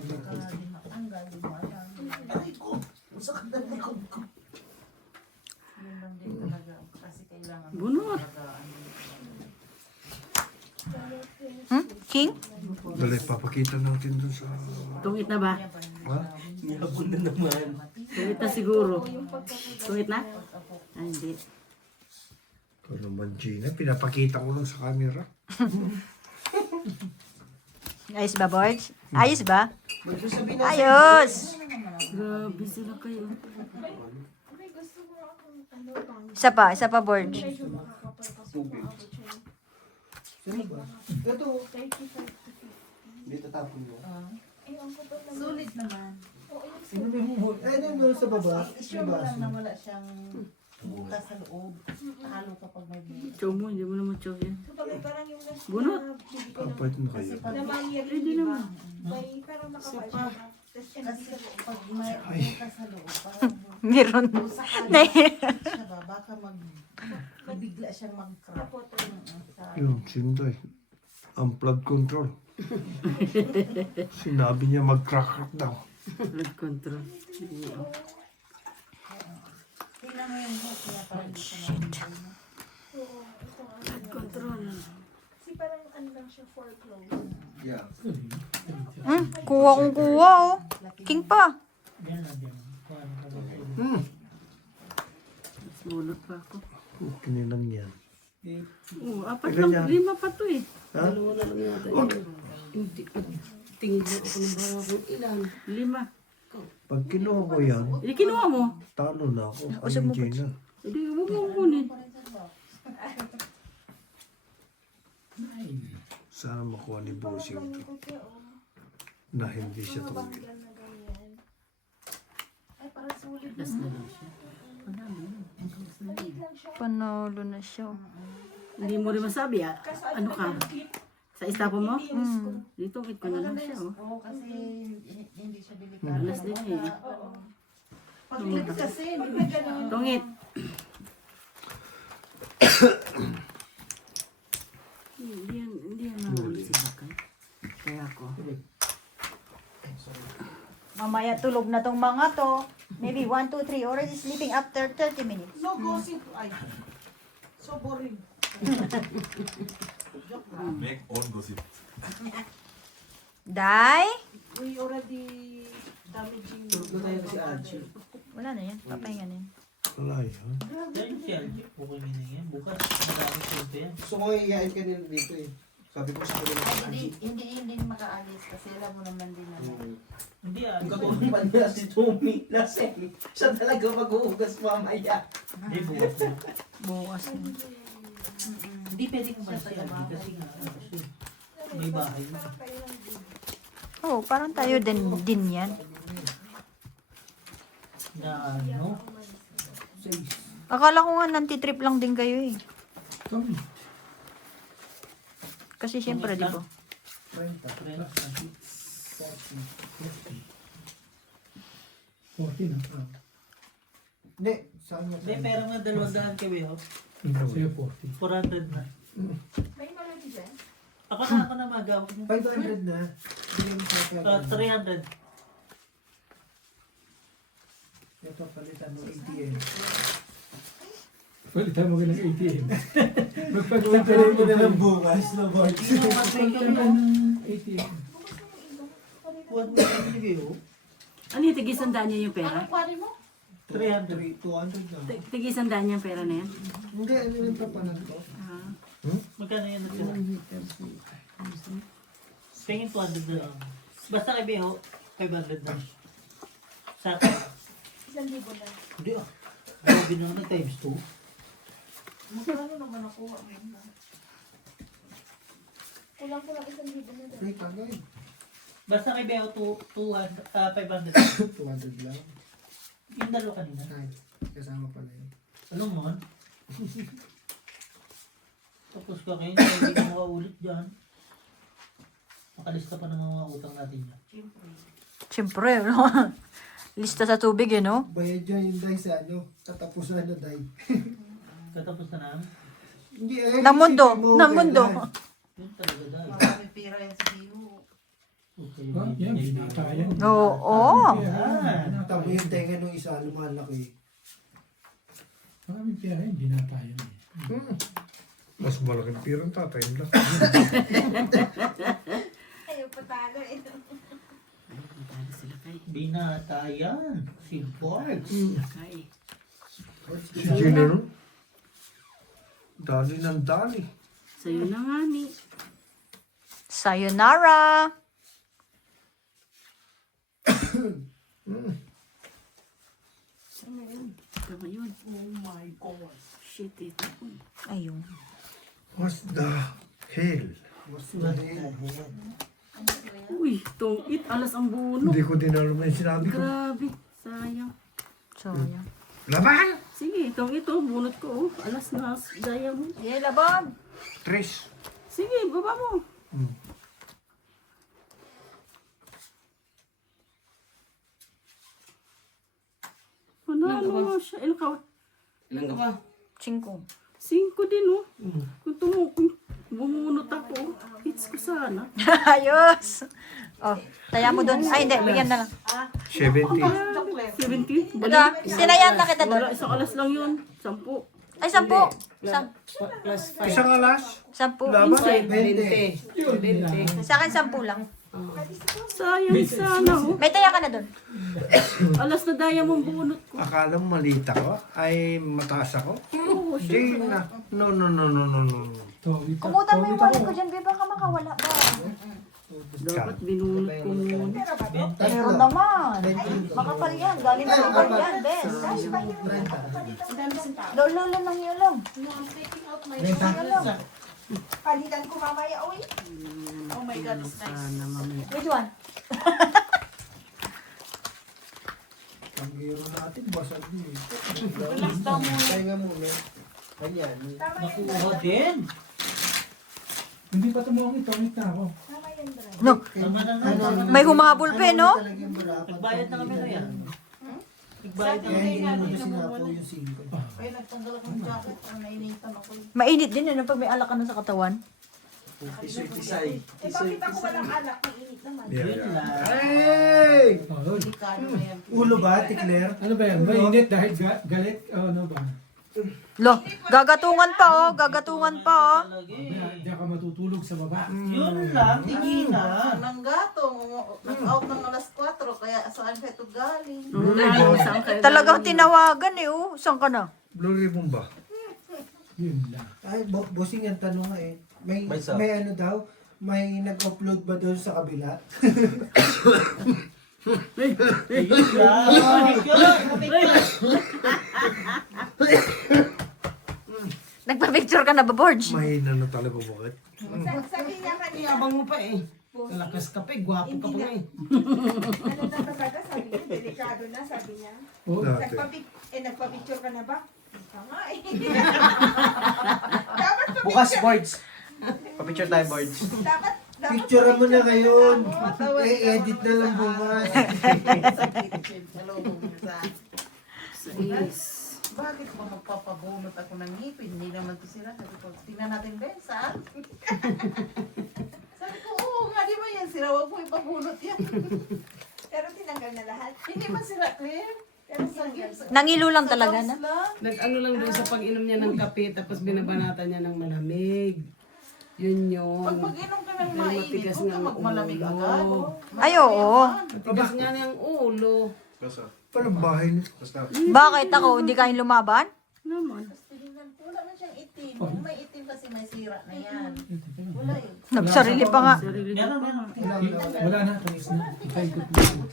di makatanggal, di mo alam. Ay ko! Masakit na likod ko. Yun lang din talaga. Kasi kailangan Bunot. King? Dali, papakita natin dun sa... Tungit na ba? Ha? Niyabon na naman. Tungit na siguro. Tungit na? Ay, hindi. Ito naman, Gina. Pinapakita ko lang sa camera. Ayos ba, Borge? Ayos ba? Magsasabi na Ayos! Grabe sila kayo. Isa pa, Borge. Sino ba? Ito. Hindi tatapon mo. sulit naman. Sino ba yung... Ay, ano sa baba? Sure mo lang na wala siyang butas sa loob. Halo kapag may butas. Chow mo, hindi mo naman chow yan. Parang yung last Bunot. Kapait na kayo. na mangyari, Pwede di ba? naman. May parang nakapal siya. Kasi pag may butas sa loob, parang Meron. sa kanan siya ba, baka bigla siyang mag-crack. Yun, Sinday. Ang flood control. Sinabi niya mag-crack daw. Blood control. Tingnan mo yung hook niya parang hindi siya mag-crack. Blood control. Kasi parang ano lang siya for clothes. Yeah. Kuha kong kuha, oh. King pa. Yan lang yan. Bunot pa ako. Kinilang yan. Oo, apat Ganyan. lang. 5 pa to eh. Ha? Dalawa na lang yata yun. Hindi ko tingin mo ako ng baka kung ilan. 5. Pag kinuha ko yan, Hindi kinuha mo. talo na ako. Ayun, Gina. Hindi, huwag mo kunin. Sana makuha ni Bossing ito. Na hindi siya tumigil. Ay, parang sulit. Last na lang siya. Panalo na siya. Hindi mo rin masabi ah. Ano ka? Sa istapo mo? Hmm. Dito, hit ko na lang siya oh. Oo, kasi hindi siya delikado. Alas din eh. Pag-clip kasi, hindi ba ganun? Tungit. Hindi yan naman si Bakay. Kaya ako. Mamaya tulog na tong mga to. Maybe 1, 2, 3. Already sleeping after 30 minutes. No, go sit. Ay. So boring. Make own gossip. Day? We already damaging. Tulog na tayo si Archie. Wala na yan. Papahinga na yan. Wala yun. Yan si Algie. Okay na yan. Bukas, marami punto yan. Gusto ko iyain ka nila dito eh. Sabi ko sa kanila si Archie. Hindi makaalis kasi alam mo naman din naman. Hindi Ang katulong pa nila si Tommy. Lasing. Siya talaga mag-uugas mamaya. Hindi, bukas na. Bukas na. Hindi pwedeng umalis si Algie kasi nga, ano siya, may bahay. Oo, parang tayo din yan. Na ano? Akala ko nga nantitrip lang din kayo eh. Kami. Kasi siyempre, di ba? 40 na. Hindi, saan niya? Hindi, pera nga 200 kami, oh. Sa'yo 40. 400 na. May malaki dyan? Ako na magawag niya. 500 na. Bigyan mo sa 300. Ito, palitan mo ATM. Palitan mo ka ng ATM. Tuloy mo na lang bukas na board. Palitan ka ng ATM. Huwag mo na binigay, oh. Ano yung tigisandaan niya yung pera? Anong kwari mo? 300. 200 na. Tigisandaan niya yung pera na yan? Hindi, ano yung tapanan ko? Ah. Magkano yan natira? Tingin 200 na lang. Basta kay Beho, 500 na. Sa akin. 1,000 na. Hindi ah. Grabe na na times 2. Magkano naman nakuha mo? Kulang-kulang 1,000 na daw. Free kagad. Basta kay Beho, 500. 200 lang. Yung dalawa kanina. Ay, kasama pala yun. Ano man? Tapos ka kayo, hindi ka makaulit dyan. Makalista pa ng mga utang natin dyan. Siyempre, lista sa tubig eh, no? Bayad dyan yung dahil sa ano, tatapusan na dahil. Katapos na namin. Hindi eh. Ng mundo, isipin mo, ng mundo. kailan. Yun talaga dahil. Marami pira yan sa Biho. Okay, Yan, binata yan. Oo. Tabo yung tenga nung isa, lumalaki. Maraming pera yan, binata yan. Mas malaking pirang tatay lang. Ayaw patalo eh. Sila kay. Binata yan. Si Bart. Kay. Si Gina, no? Dali ng dali. Sa'yo na nga ni. Sayonara! Tama yun. Oh my God. Shit, ito. Ayun. What's the hell? Uy, tungit. Alas ang buno. Hindi ko din alam yung sinabi ko. Grabe. Sayang. Sayang. Laban! Sige, itong ito. Bunot ko. Oh. Alas na. Daya mo. Yeah, laban! Tres. Sige, baba mo. Panalo nga siya. Ilang ka? Ilan ka ba? 5. 5 din, oh. Kung bumunot ako, hits ko sana. Ayos! Oh, taya mo doon. Ay, hindi. Bigyan na lang. 70. 70? Ito, tinayan na kita doon. Wala, isang alas lang yun. 10. Ay, 10. Plus 5. Isang alas? 10. Laban? 20. Sa akin, 10 lang. Sayang sana, oh. May taya ka na doon. Alas na daya mong bunot ko. Akala mo malita ko? Ay mataas ako? Oo, Hindi na. No. Kumutan mo yung wallet ko dyan, babe. Baka makawala ba? dapat binunot ko muna. Meron naman. Makapal yan. Galing sa ibang yan, bes. Lolo lang yun lang. Palitan ko mamaya, uy. Oh my God, it's nice. Sana mamaya. Which one? Ang hero natin, basag din. Relax daw muna. Kaya muna. Ganyan. Nakuha din. Hindi pa tumungit na ako. No. Tama na nga. May humabol pa, eh, no? Nagbayad na kami na yan. Nagbayad na Kaya kami. hindi mo na sinapo yung 5. Ay, nagtanggal ako ng jacket. Ang nainitan ako. Mainit din, ano, pag may alak ka na sa katawan. Tisay. Bakit ako walang alak? Mainit naman. Yun lang. Hey! Oh, Delikado na yan. Ulo ba, Tikler? ano ba yan? Mainit dahil galit? Oh, ano ba? Lo, gagatungan pa oh, gagatungan pa oh. Diyan ka matutulog sa baba. Yun lang, tingina. Nang gatong, nag-out ng alas 4, kaya saan kayo ito galing? Saan kayo Talagang tinawagan eh oh. Saan ka na? Blue ribbon ba? Yun lang. Ay, bossing ang tanong nga eh. May May sa- ano daw? May nag-upload ba doon sa kabila? Yun lang. Nagpa-picture ka na ba, Borge? Mahina na talaga bakit? Sabi niya kanina. Iyabang mo pa eh. Lakas ka pa eh. Gwapo ka pa nga eh. Ano na talaga, sabi niya, delikado na, sabi niya. Oh, Dati. Nagpa-picture ka na ba? Tama eh. Dapat Bukas, boards. Pa-picture tayo, boards. dapat Picture mo na ngayon. Edit na lang bukas. Bakit mo magpapabunot ako ng ngipin? Hindi naman to sila. Sabi ko, tingnan natin ba saan? Sabi ko, oo nga, di ba yan sila? Huwag mo ipabunot yan. Pero tinanggal na lahat. Hindi ba sila clear? Pero tinanggal. Nangilo lang talaga na. Nag-ano lang doon sa pag-inom niya ng kape tapos binabanatan niya ng malamig. Yun yun. Pag mag-inom ka ng Dahil mainit, matigas huwag nga ka ang magmalamig ulo. agad. Ay, oo. Matigas nga niyang ulo. Basta. Parang bahay niya. Basta. Bakit ako? Hindi kayo lumaban? Tingnan ko, wala man siyang itim. Yung may itim kasi may sira na yan. Wala yun. Nagsarili pa nga. Wala na, tulis na. Ikaikot mo.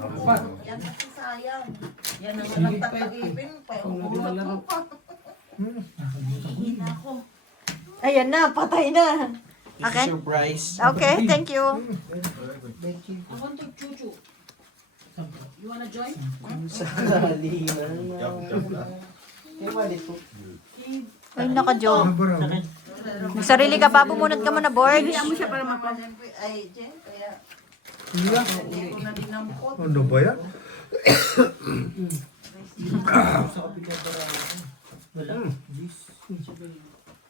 Apat. Yan kasi sayang. Yan ang walang tatagipin. Paiulot mo pa. Hihina ko. Ayan na, patay na. Okay? Surprise. Okay, thank you. I want to chuchu. You wanna join? Sali na. Kaya malit po. Ay, naka-joke. Marami. Nagsarili ka pa, bumunot ka muna, Borge. Hayaan mo siya para mapa. Ay, Jen, kaya Iya. hindi ko na dinampot. Ano ba yan? Wala.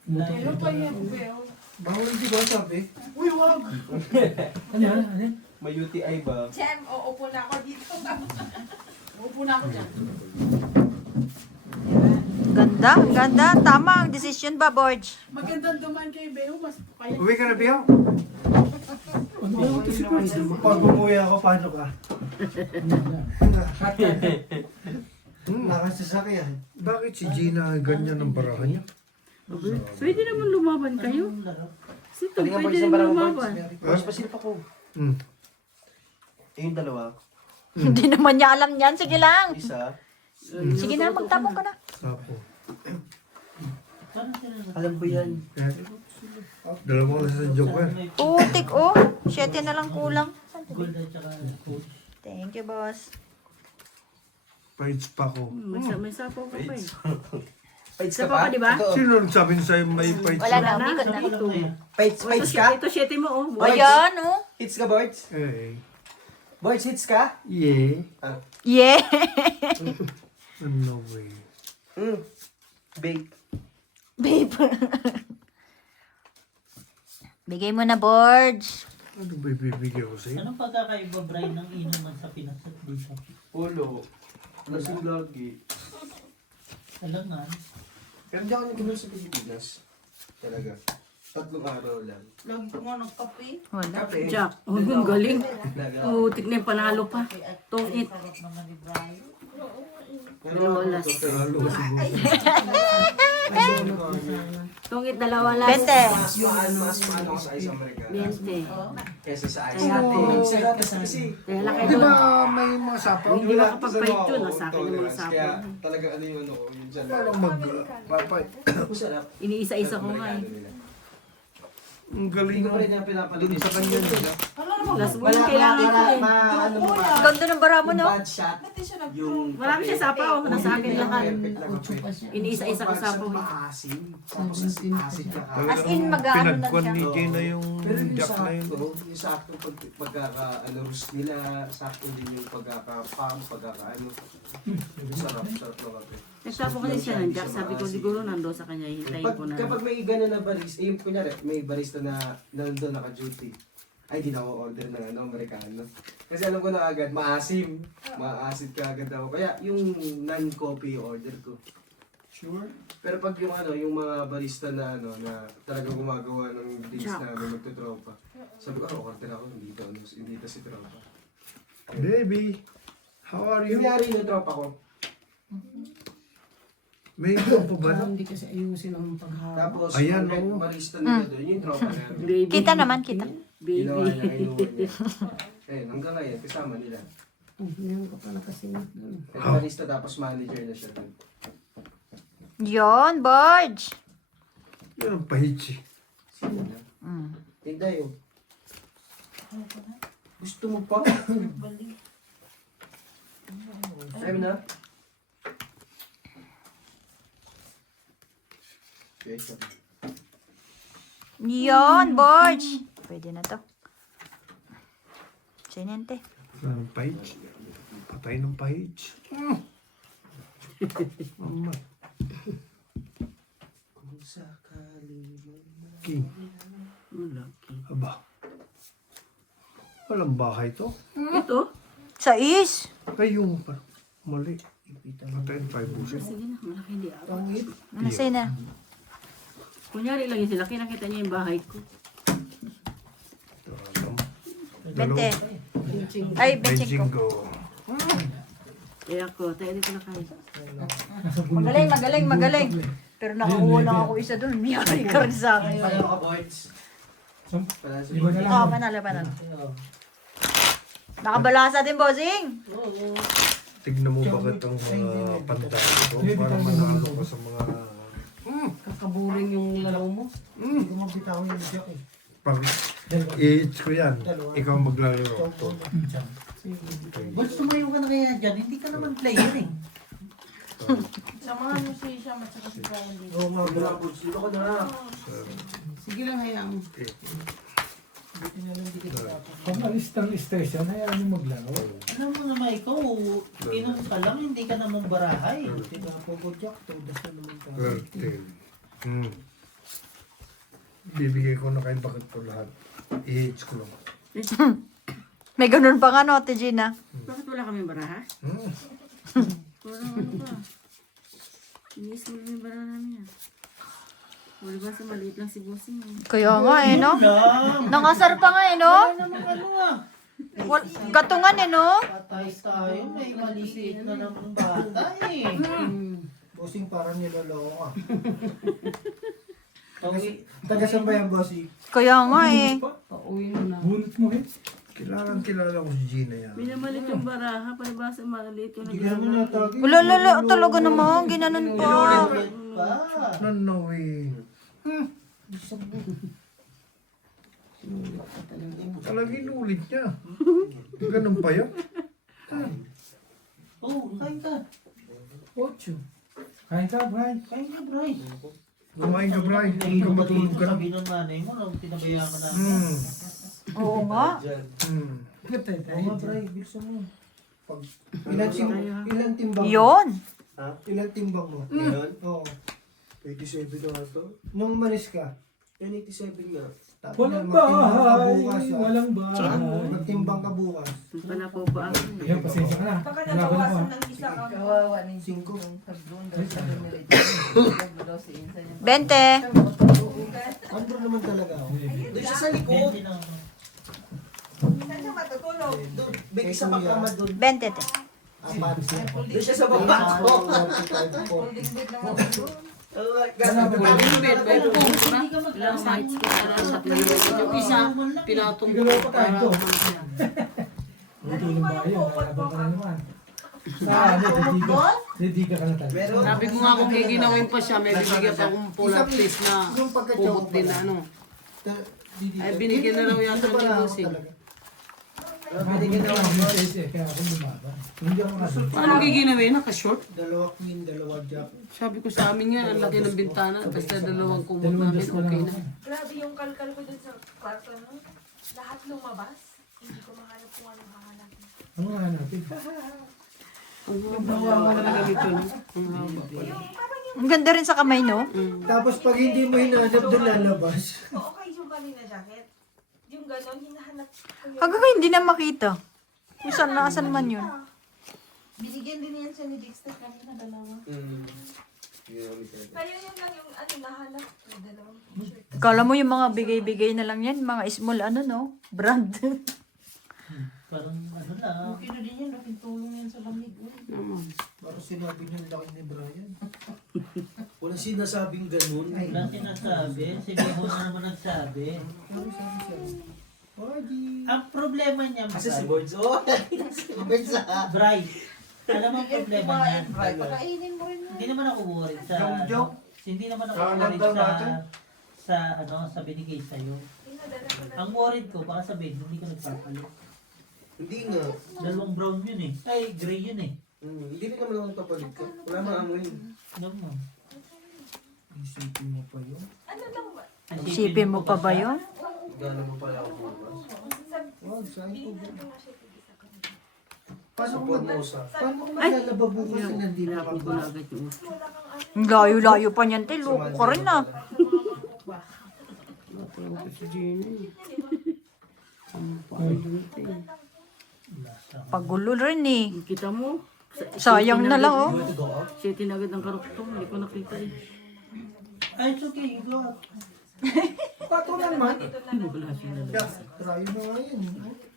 Meron pa yan, Bel. Bawal di ba sabi? Uy, wag! Ano yan? Ano yan? May UTI ba? Chem, uupo na ako dito. Upo na ako dyan. Ganda, ganda. Tama ang decision ba, Borge? Magandang dumaan kay Beo, mas kaya. Uwi ka na, Biyaw? Pag umuwi ako, paano ka? Nakasasakyan. Bakit si Gina ganyan ang barahan niya? Pwede naman lumaban kayo. Sito, Pwede nga pwede boards na naman parang lumaban. boards. Boards, pasilip ako. Hmm. Yung dalawa. Hindi naman niya alam yan. Sige lang. Isa. Sige na, magtapong ka na. Sapo. Alam ko yan. Eh, dalawang oras sa Joker. Putik, oh. 7 na lang kulang. Gold at saka gold. Thank you, boss. Paits pa ko. May sapaw ka pa eh. Paits Sapaw ka, di ba? Ito. Sino nagsabi sa'yo may paits? Wala na, Na, umikot na. ito. Paits ka? Ito, 7 mo oh. Ayan, oh. Hits ka, boards? Eh, Boards, hits ka? yeah. Yeah. No way. Big. Babe. Bigay mo na, Borge. Ano ba ibibigay ko sa'yo? Anong pagkakaiba, Brian, ng inuman sa Pinas at dito? Ulo. Lasing lagi. Alangan. Pero di ako nag-inom sa Pilipinas. Talaga. 3 araw lang. Lagi ko nga nagkape. Wala. Kape. Jack, oh, ang galing. Talaga. Putik na yung panalo pa. Tungit. Sarap naman ni Brian. Dalawa last. Lalo ko siguro. Tungit, dalawa last. 20. Mas maano ko sa ice Americano. 20. Kesa sa ice. Kaya ate. Sarap kasi. Kaya laki Di doon. ba may mga sapaw? Hindi makapag-fight yun. Nasa akin yung mga Kaya sapaw. talaga ano yung ano ko. Yung dyan. Paano mag-papay? Masarap. Iniisa-isa ko nga eh. Ang galing Hindi ko mo. rin niya pinapalito sa kanya. Last mo yung kailangan ko eh. Ano mo ba? Ganda ng bara mo, no? Bad shot. Yung Marami siya sapaw. Nasa akin lahat. perfect na kape. Iniisa-isa ko Bad shot, sapaw eh. maasim. Tapos asin ka ka. As in, mag-ano lang Pinagkwan siya. ni Gina yung Pero yung jack na yun. sakto, yung sakto pagkaka-roast nila, sakto din yung pagkaka-pang, pagkaka-ano. Sarap na kape. Nagsapo kasi siya ng Jack. Sabi ko siguro nando sa kanya. Hintayin ko na. Kapag may gano'n na barista, yung kunyari, may barista na nandun naka-duty, ay di na ako order ng Americano. Kasi alam ko na agad, maasim. Maasid ka agad ako. Kaya yung non-coffee yung order ko. Sure? Pero pag yung ano, yung mga barista na ano, na talagang gumagawa ng drinks na ano, magtutropa. Sabi ko, order ako, hindi to si tropa. Baby, how are you? Kunyari yung tropa ko. May ikaw pa ba? Parang hindi kasi ayusin ang paghahawak. Tapos, Ayan, yung oo. barista nila doon, yung tropa na yun. Baby. Kita naman, kita. Ginawa Baby. niya, kinuha niya. Ayun, hanggang ngayon, kasama nila. Meron ka pala kasingat doon. Yung barista tapos manager na siya doon. Yon, Borge. Yan ang pahitsi. Sino na? Mm. Tigday yun. Gusto mo pa? Sabi na? Okay, sabi. Yon, Borge. Pwede na to. Sinente. Ang pahitsi. Patay ng pahitsi. Mama. Kung sakali man. King. Aba. Walang bahay to. Ito? Sa is. Ay, yung mali. Patay ng 5 buses. Sige na, malaki hindi ako. Nasay na. Kunyari lang yung sila, kinakita niya yung bahay ko. 20. Ay, 25. Kaya ako, tayo dito na kayo. Magaling, magaling, magaling. Pero nakakuha lang ako isa dun. Miyari ka rin sa akin. Paano ka, boys? Iba na lang. Oo, panalo, panalo. Nakabalasa din, bossing. Tignan mo bakit ang mga pantayan ko para manalo ko sa mga... Kakaburing yung lalaw mo. Hindi ko mabitaw yung jack eh. Pag i-hits ko yan, ikaw maglalaro. Ba't sumayo ka na kaya dyan? Hindi ka naman player eh. Samahan mo si Siya at saka si Brian dito. Oo nga, bro. Dito ko na. Sige lang, hayaan mo. Buti na lang di kita dapat. Pag alis ng stress yan, hayaan mo maglaro. Alam mo naman ikaw, inom ka lang, hindi ka naman barahay. Tika po ko jack, todas na naman tayo. 13. Bibigay ko na kay bakit ko lahat. I-hits ko lang. May ganun pa nga, no, Ate Gina? Bakit wala kami baraha? Wala ano ba? Inis mo lang yung baraha namin yan. Wala ba sa maliit lang si Bossing eh. Kaya nga, eh, no? Nangasar pa nga, eh, no? Naman ano ah. Gatungan, eh, no? Patay tayo, may maliliit na namang bata eh. Bossing parang niloloko ka. Taga saan ba yan, bossing? Kaya nga, eh. Pauwi mo na. Bunot mo eh. Kilala ko si Gina yan. Minamalit yung baraha, palibasa maliit yung Hindi ka naman natagi. Wala, lala, talaga naman. Ginanon pa. No way. Talagang inulit niya. Ganun pa yun? Oo, kain ka. Ocho. Kain ka, Brian. Kain ka, Bray. Kumain ka, Brian. Hindi ka matulog ka na. Sabi ng nanay mo, lang tinabayaan ka namin. Oo nga. Oo nga, Bray, bilisan mo. Pag ilan timbang mo? Yun. Ilan timbang mo? Ngayon? Oo. 87 na nga to. Nung manis ka, Yan, 87 nga. Walang magtimbang ka bahay. bukas, ah. Walang bahay. Magtimbang ka bukas. Yung pala po ba ako? Yan, pasensya ka na. Baka Wala ko na nabawasan pa. ng isa ka. Kawawa ni Singko. yung pag-doon daw sa lumilito. Daw si Insa niya. 20. Andro naman talaga ako. Doon siya sa likod. Saan siya matutulog? Doon, big sa pakama doon. 20. Apat. Doon siya sa baba ko. Holding bed lang ako doon. Ilang sites ko para sa pinag-ibig. Yung isa, pinatong ko Tigalaw pa tayo para to. umalis yan. Buti ng bahay yan. Nalabang ka na naman. Dediga ka na talaga. Sabi ko nga kung giginawin pa siya, may bibigyan pa akong pull-up list na Yung pagka-choco pumot din na ano. Ay, binigyan na raw yata ni Bossing. Binigyan na ako ng SS kaya ako lumaban. Hindi ako nasusunod. Paano giginawin? Naka-short? Dalawa queen, dalawa jack. Sabi ko sa amin yan, ang laki ng bintana. Basta dalawang kumot Dalawang namin, das ko okay lang na. ako. Grabe yung kalkal ko dun sa kwarto, no? Lahat lumabas. Hindi ko mahanap kung anong hahanapin. Ano nga natin? Ang haba talaga nito, no? Ang haba. Yung parang yung, Ang ganda rin sa kamay, no? Tapos pag hindi mo hinanap, doon lalabas. okay yung kanina jacket. Yung ganon, hinahanap ko yung... Hanggang ngayon, hindi na makita. Kung saan naasan man yun. Binigyan din yan siya ni Dexter kanina, dalawa. Pero yun lang yung ano nahanap ko, dalawang t-shirt. Kala mo yung mga bigay-bigay na lang yan, mga small brand. Parang ano lang. Okay na din yan, laking tulong yan sa lamig. Parang sinabi niya laki ni Brian. Walang sinasabing ganun. Wala sinasabi. Si Bebo na naman nagsabi. Ang problema niya, Kasi si Bray. Boards, oh! Bray. Alam mo ang problema niyan? Pakainin mo rin mo. Hindi naman ako worried sa... Joke. Hindi naman ako Kanan worried daw sa... natin. Sa binigay sa'yo. Pinadala ko na. Ang worried ko, baka sabihin, hindi ko nagpapalit. Hindi nga. Dalawang brown yun eh. Ay, gray yun eh. Hindi rin naman ako nagpapalit ka. Wala mga amoy. Ano mo? Isipin mo pa yun. Ano lang ba? Isipin mo pa ba yun? Gano'n mo pala ako bukas. Wag, saan ko ba? Ito nga siya tigisa ko. Paano Sa kung Formosa. paano kung maglalaba bukas na nandito ka Hinapon ko pa? na agad yung uso. Wala kang ano. Ang layo-layo pa niyan, te. Loko ka rin ah. Matawag ko si Jenny. Ang paano ito eh. Pagulo rin eh. Kita mo? Sayang na lang, oh. Siya tinagad ng karuktong. Hindi ko nakita eh. Ay, it's okay. You go out. Pato naman. Wala siya na lang. Try mo nga yun.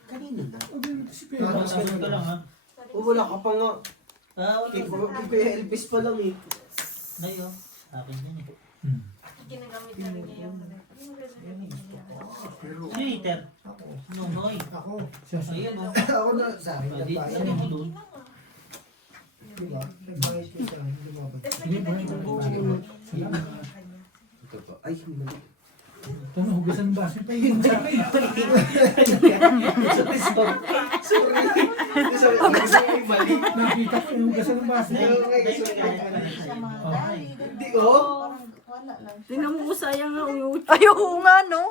Kanina na. Tapos ka lang ha. Oh, wala ka pa nga. Ah, Kay wala. Kuya Elvis pa lang eh. Ngayon, akin yun eh. Ginagamit na rin niya yung Pero Sino hater? Nunoy. ako. Ayun o. Ako na sa akin na Di, pa. sino mo doon? Diba? Nagbayad ko sa akin. Lumabas. Sige, Brian. Salamat. Ito to. Ay, hindi. Ito na, hugasan ba? Siyempre yun sa akin. Sorry, mali. Nakita ko yung hugasan ng baso. Sa mga dali. Hindi oh. Parang wala lang. Tingnan mo, sayang nga. Ay, oo nga, no?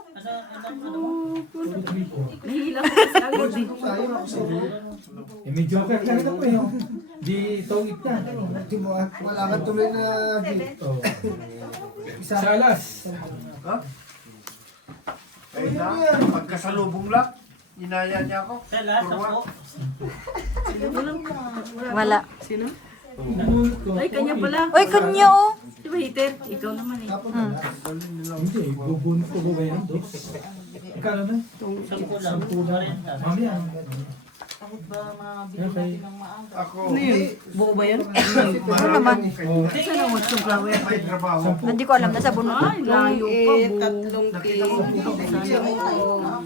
Nahila ko kasi agad eh. Sayang ako sa iyo. Eh, may joker ka na po yun. Di tawid na. Di mo, wala kang tuloy na gift. Oh. Isa. Salas. Ay na, pagkasalubong lang. Inaya niya ako. Sa lasa po. Wala. Sino? Binunot ko. Ay, kanya pala. Uy, kanya, oh. Di ba, hater? Ikaw naman eh. Tapos na lang. Hindi, bubunot ko ba yan? Dos. Ikala na? Sampu lang. 40. Mamaya. Takot ba mabigyan natin ng maaga? Ako. Ano yun? Buo ba yun? Ano naman? Oh, Saan ang watch yung flower? May trabaho. Hindi ko alam, nasa bunot. Ay, layo pa. Tatlong Nakita ko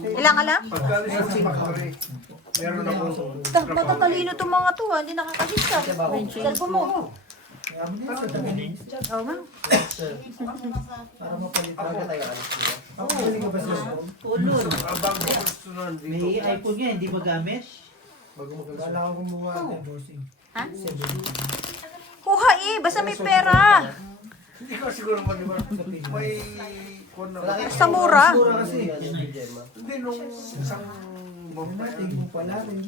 Ilang ka lang? pagkalis sa factory. Meron ako. Matatalino itong mga to, ha? Hindi nakakasista. Cellphone mo. Yaman na sa dami. Oo nga. Para mapalitan ka tayo. Ako, galing ka ba sa phone? Ulol. Abang gusto na dito. May iPhone nga, hindi ba gamit? Wala akong kumuha ng bossing. Ha? Kuha eh, basta may pera. Hindi ko siguro maniwala. May kung na. Basta mura. Mura kasi. Hindi nung isang Natin kung pala rin.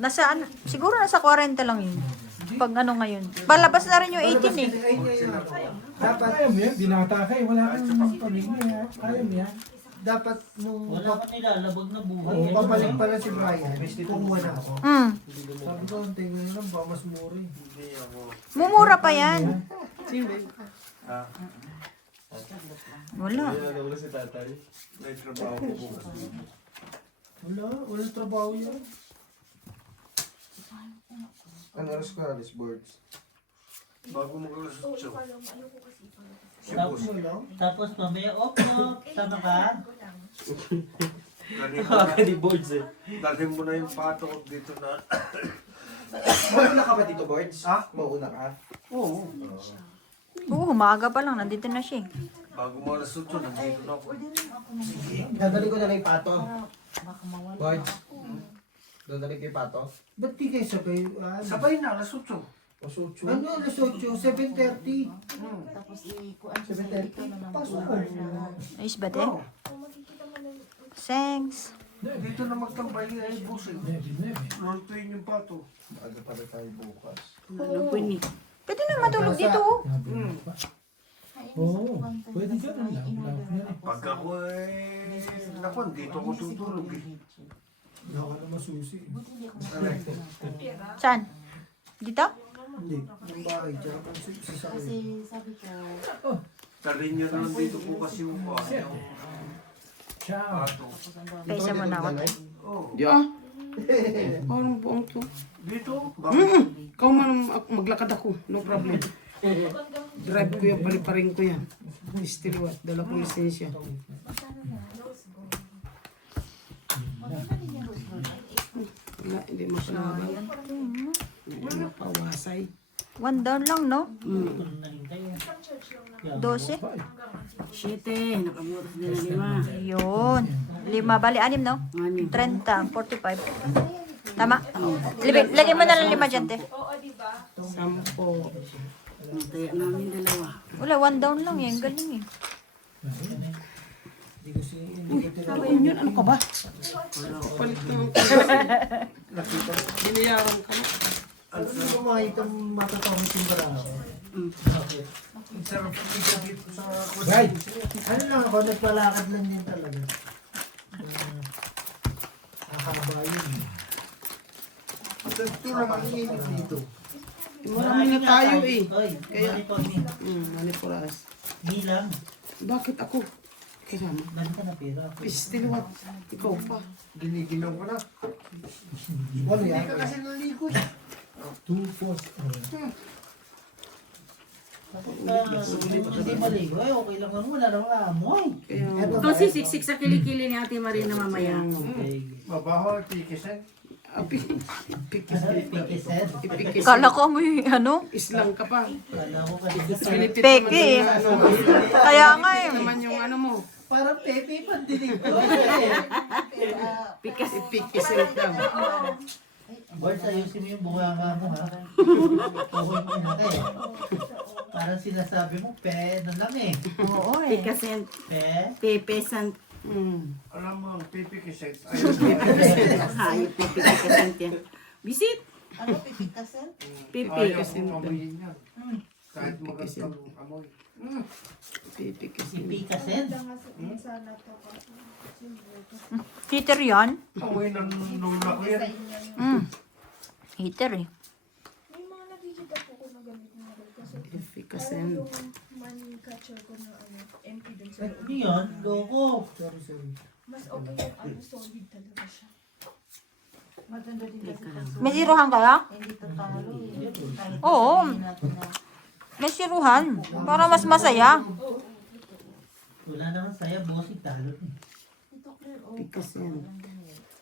Nasa, siguro nasa 40 lang yun. Pag ano ngayon. Palabas na rin yung 18 eh. Ay, dapat, kaya mo yan, binata ka eh. Wala kang pamilya. Kaya mo yan. dapat nung Wala ka nilalabag na buhay. kung papalik pala si Brian, kumuha na ako. Mm. Sabi ko, tingnan lang, baka mas mura eh. Mumura pa yan. Wala. Wala si tatay. May trabaho ko bukas. Walang trabaho yun. Ano oras ka alis, Boards? Bago mag-alas 8. Tapos, tapos mamaya, sama ka? Ni Boards eh. Dalhin mo na yung pato ko dito na. Mauna ka ba dito, Boards? Ha? Mauna ka? Oo. Oo, umaga pa lang. Nandito na siya eh. Bago mo alas 8, nandito na ako. Dadali ko na lang yung pato. Baka mawala. Boards? Dadali ko yung pato? Ba't di kayo sabay? Sabay na, alas 8. Ano, alas 8, 7:30. Tapos ikuan sa dito na naman. Pasok ko. Ayos ba, te? Thanks. Dito na magtambay ay busing. Roltuin yung pato. Maaga pa rin tayo bukas. Ano po ni? Pwede na matulog dito. Oh. Oo, pwede dyan. Ang lawak na eh. Pag ako eh, naku, dito ako tutulog eh. Wala ka na masusi. Saan? Dito? Hindi, ng bahay, tsaka pang sasakyan. Kasi sabi ko, Tarin nyo naman dito po kasi yung Ciao. ato. Kaysa mo na ako. Yeah. Parang buong to. Dito? Ikaw man maglakad ako. No problem. Drive ko yan, baliparin ko yan. Still what? Dala ko lisensya. Wala, hindi mapalaban. Hindi mapawasay. 1 down lang, no? Nahintay. 12. 7, nakabutas din na 5. Yun. 5, bali 6, no? 30, 45. Tama? Lagay mo na lang 5 dyan, te. Oo, diba? 10. Kaya namin 2. Wala, 1 down lang yan. Galing eh. Sabayin yun, ano ka ba? Palit naman ka. Binayaran ka na. Ano mo makita matutawid yung barang ako? Bakit? Ang sarap yung sabi ko sa Right. ano lang ako, nagpalakad lang din talaga. Nakakaba yun. Ito naman init dito. Marami na tayo eh. Oy, Kaya, Maniponi. manipulas. Bilang. Bakit ako? Kasama. Dami ka na pera. Still what? Ikaw pa. Ginigilaw ko na. Ano yan? Hindi ka kasi naligo. 2 post. Hindi maligo. Eh, okay lang naman. Wala namang amoy. Kaya, Kasi siksik sa kilikili ni Ate Marina mamaya. Mabaho ang tikisan. ipikis. Kala ko may ano? Islang ka pa. Kala ko kasi Pinipit Peke eh. naman yung ano. Kaya nga eh. naman yung ano mo. parang Pepe pandinig ko. Pikas. Ipikisin daw. Board, ayusin mo yung bunganga mo, ha? Okay mo na kayo. Parang sinasabi mo, pe na lang eh. Oo eh. Pikasen, Pe? pepesan, Alam mo, ang pipikisan. hayop na pipikasen yan. Bisit, ano, pipikasin? pipikasen. Amoyin yan. Kahit magandang amoy. Pipikisin. Ipikasen? Heater yan? Amoy ng lula ko yan. Heater eh. May mga nakikita po ko na gamit na rin kasi Pipikisin. yung money catcher ko na ano, empty dun sa loob. Ano yan? Loko. Mas okay yung ano, solid talaga siya. Maganda din kasi pag May siruhan kaya? hindi to talo eh. Kahit Oo. sabihin natin na May siruhan. Para mas masaya. Wala naman saya, bossing talo. Ito clear, oh. Pipikisin.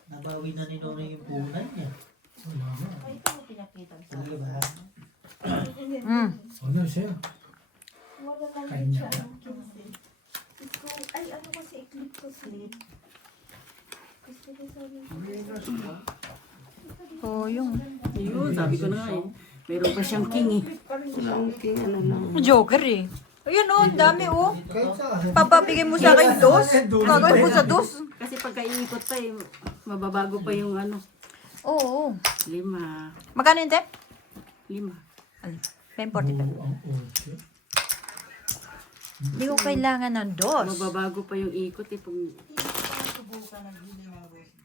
Nabawi na ni Nono yung punan niya. ay, ito mo pinakita sa Talaga ba? Ano siya? Wala lang Kanya. yun siya ng 15. Ito, ay ano kasi i-clip ko slip. Gusto ko sabi ko. Oo, yung Yun, sabi ko na nga eh. Meron pa siyang king eh. Ang king ano lang. Joker eh. Ayun oh, ang dami oh. Kahit sa akin. Papabigay mo sa akin dos. Gagawin mo sa dos. Kasi pagka iikot pa eh, mababago pa yung ano. Oo. 5. Magkano yun, te? 5. 10.45. Ang ocho. Hindi ko kailangan ng dos. Mababago pa yung ikot eh. Pag Hindi ko pa subukan nagbili ng rose.